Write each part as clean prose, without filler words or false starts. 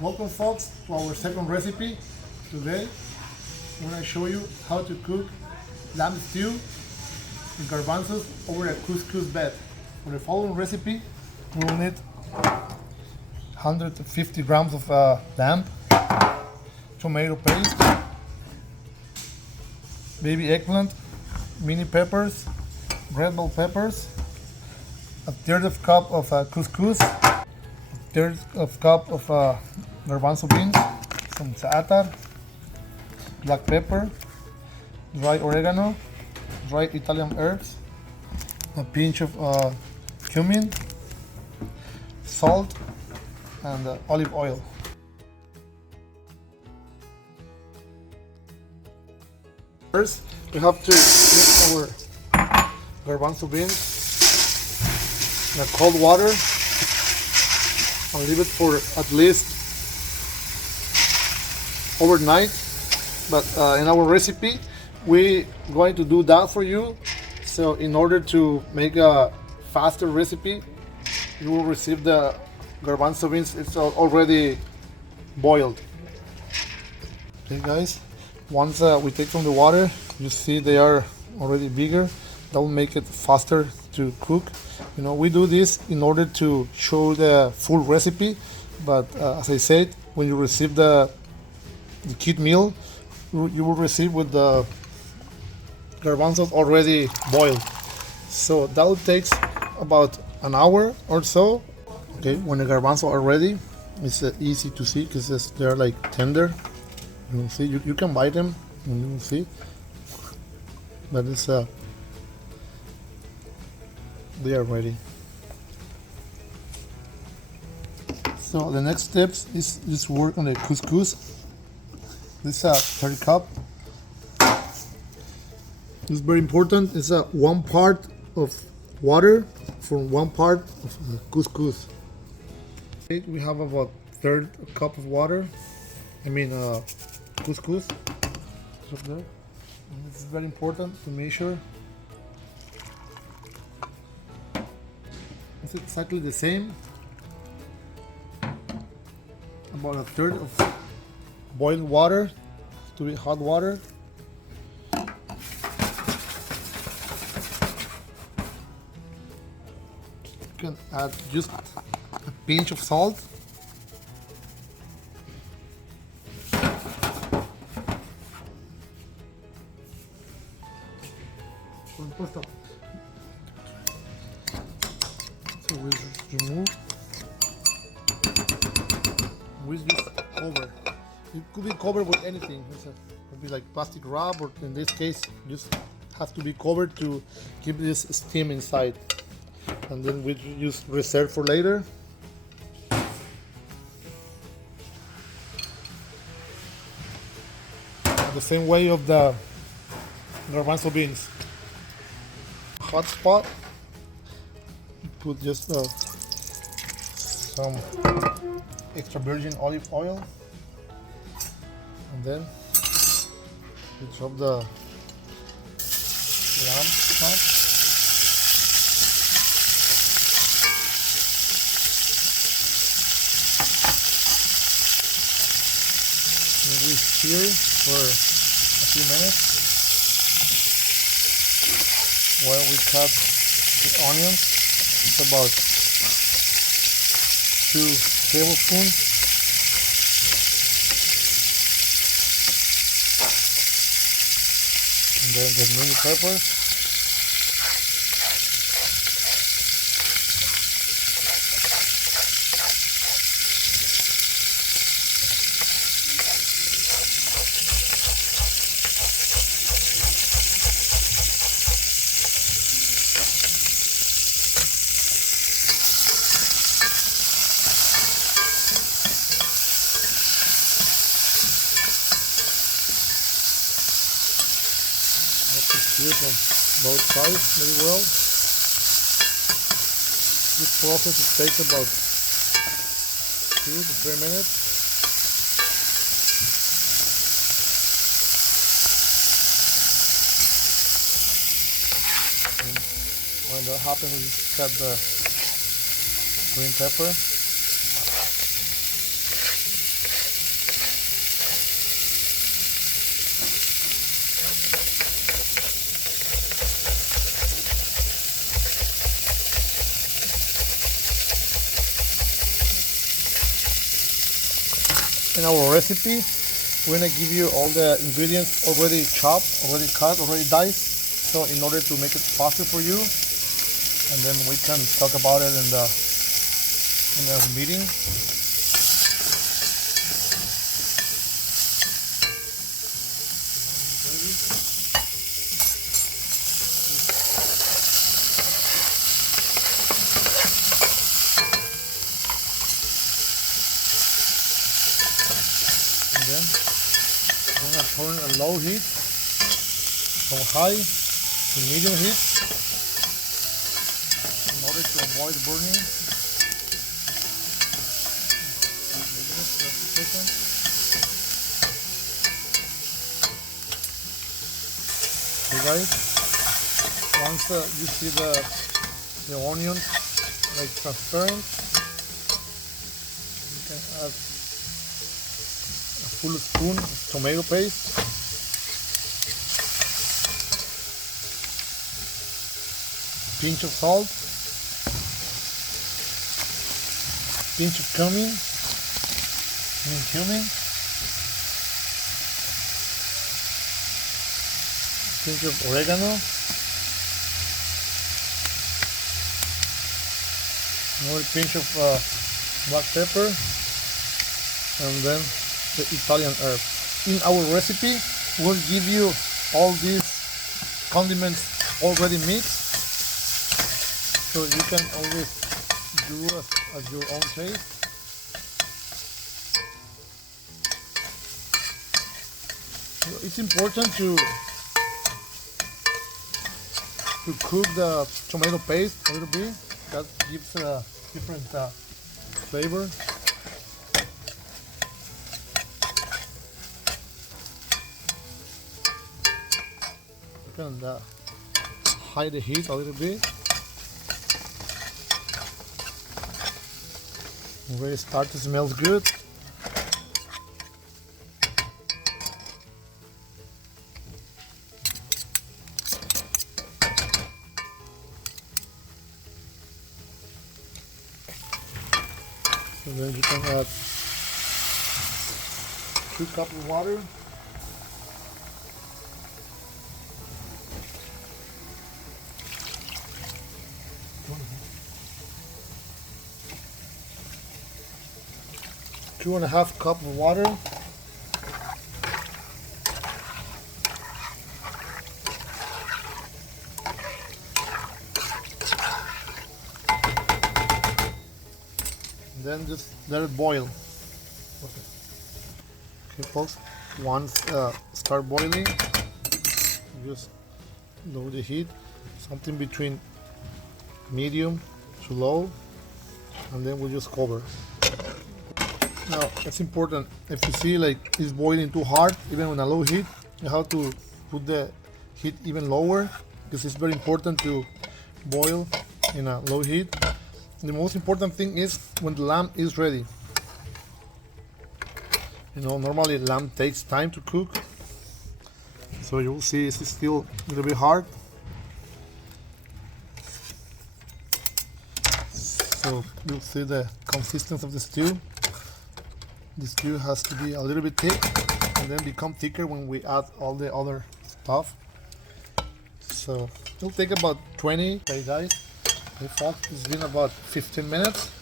Welcome folks to our second recipe. Today I'm going to show you how to cook lamb stew with garbanzos over a couscous bed. For the following recipe we will need 150 grams of lamb, tomato paste, baby eggplant, mini peppers, red bell peppers, a third of cup of couscous, a third of cup of garbanzo beans, some za'atar, black pepper, dry oregano, dry Italian herbs, a pinch of cumin, salt, and olive oil. First, we have to mix our garbanzo beans in cold water and leave it for at least overnight. But in our recipe, we're going to do that for you. So in order to make a faster recipe, you will receive the garbanzo beans. It's already boiled. Okay, guys. Once we take from the water, you see they are already bigger. That will make it faster to cook. You know, we do this in order to show the full recipe. But as I said, when you receive the kit meal, you will receive with the garbanzos already boiled. So that will take about an hour or so. Okay, when the garbanzos are ready, it's easy to see because they're like tender. You will see, you can bite them and you will see, but it's they are ready. So the next steps is just work on the couscous. This is a third cup. This is very important. It's a 1 part of water for 1 part of couscous. Okay, we have about third cup of water. Couscous. Up there. And this is very important to measure. It's exactly the same. About a third of boiled water to be hot water. You can add just a pinch of salt. So we just remove. We just cover. It could be covered with anything. It could be like plastic wrap, or in this case, just have to be covered to keep this steam inside. And then we just reserve for later. The same way of the garbanzo beans. Hot spot. Put just some extra virgin olive oil, and then we chop the lamb chop. And we sear for a few minutes while we cut the onions. It's about 2 tablespoons. And then the mini peppers. Sear from both sides very well. This process takes about 2 to 3 minutes. And when that happens, we just cut the green pepper. in our recipe, we're gonna give you all the ingredients already chopped, already cut, already diced. So in order to make it faster for you, and then we can talk about it in the meeting. Then we're gonna turn a low heat from high to medium heat in order to avoid burning. Okay guys, once you see the onions like transparent, you can add full spoon of tomato paste, pinch of salt, pinch of cumin, pinch of oregano, another pinch of black pepper, and then the Italian herb. In our recipe, we'll give you all these condiments already mixed, so you can always do at your own taste. So it's important to cook the tomato paste a little bit. That gives a different flavor. And hide the heat a little bit. Already start to smell good. So then you can add 2 cups of water. Two and a half cups of water. And then just let it boil. Okay folks, once start boiling, just lower the heat, something between medium to low, and then we'll just cover. Now it's important, if you see like it's boiling too hard, even on a low heat, you have to put the heat even lower, because it's very important to boil in a low heat. The most important thing is when the lamb is ready. You know, normally lamb takes time to cook, so you will see it's still a little bit hard. So you'll see the consistency of the stew. The stew has to be a little bit thick and then become thicker when we add all the other stuff. So it'll take about 20. Okay guys, in fact it's been about 15 minutes.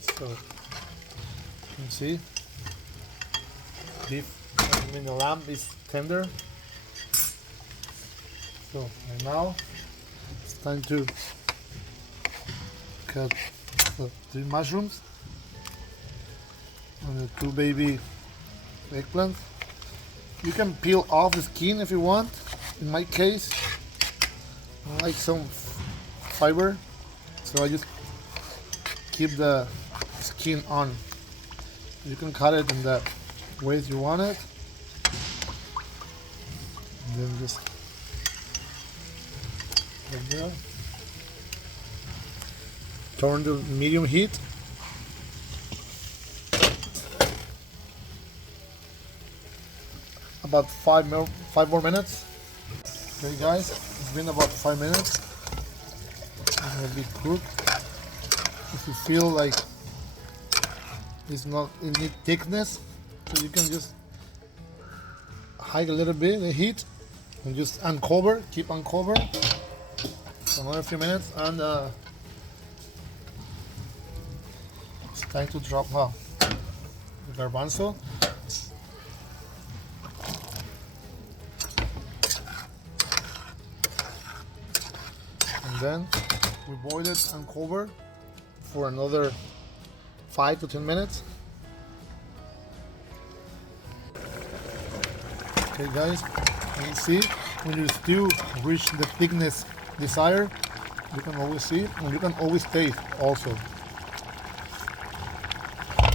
So you can see the lamb is tender. So and now it's time to cut the 3 mushrooms and the 2 baby eggplants. You can peel off the skin if you want. In my case, I like some fiber, so I just keep the skin on. You can cut it in the ways you want it, and then just like that. Turn to medium heat. About 5 more minutes. Okay guys, it's been about 5 minutes. It's gonna be cooked. If you feel like It's not, it needs thickness, so you can just hike a little bit the heat and just uncover, keep uncover for another few minutes, and it's time to drop the garbanzo. And then we boil it and cover for another 5 to 10 minutes. Okay guys, you see when your stew reach the thickness desired, you can always see and you can always taste also.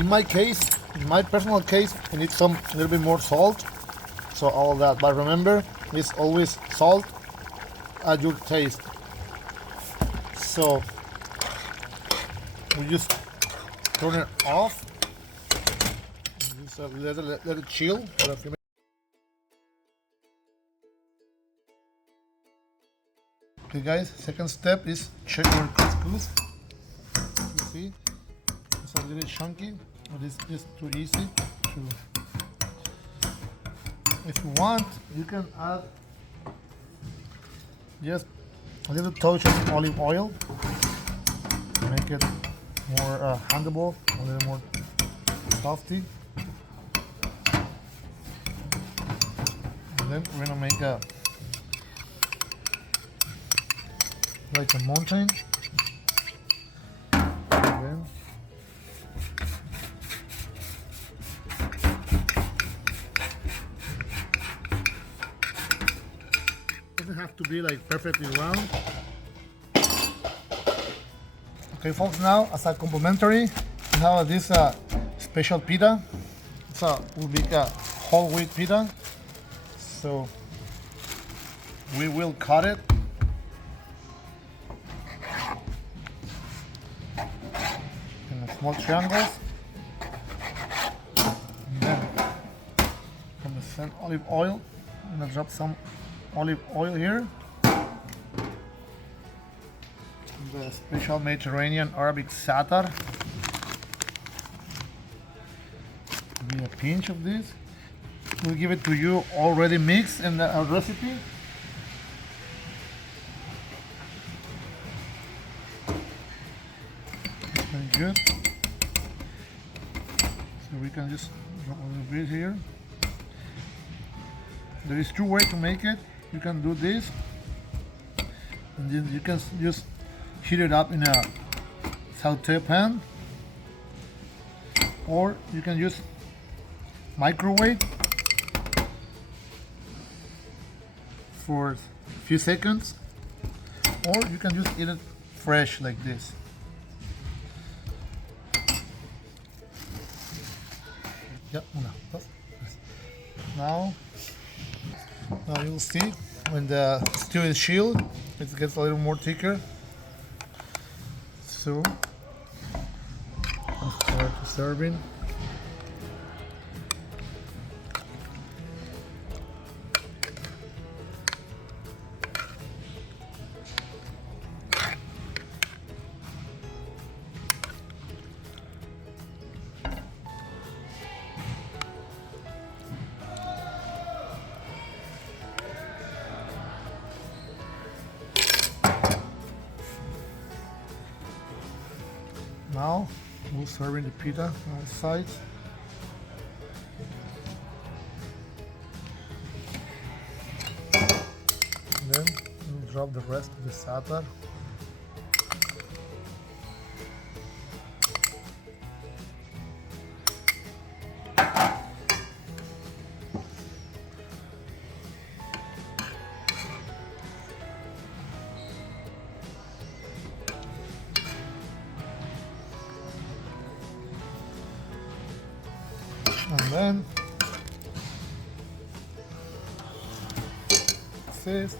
In my case, in my personal case, I need some a little bit more salt, so all of that, but remember it's always salt at your taste. So we just turn it off, just let it chill for a few minutes. Okay guys, second step is check your couscous. You see, it's a little chunky, but it's just too easy to. If you want, you can add just a little touch of olive oil to make it more handleable, a little more softy. And then we're gonna make a like a mountain. And then doesn't have to be like perfectly round. Okay folks, now as a complimentary we have this special pita. It's will be a whole wheat pita, so we will cut it in small triangles, and then from the same olive oil, I'm gonna drop some olive oil here. The special Mediterranean Arabic Satar. Give me a pinch of this. We'll give it to you already mixed in the recipe. Very good. So we can just drop a little bit here. There is two ways to make it. You can do this, and then you can just heat it up in a saute pan, or you can use microwave for a few seconds, or you can just eat it fresh like this. Yep. Now you'll see when the stew is chilled, it gets a little more thicker. So let's start serving. Now we're serving the pita on the sides. And then we'll drop the rest of the satar. And then that's it.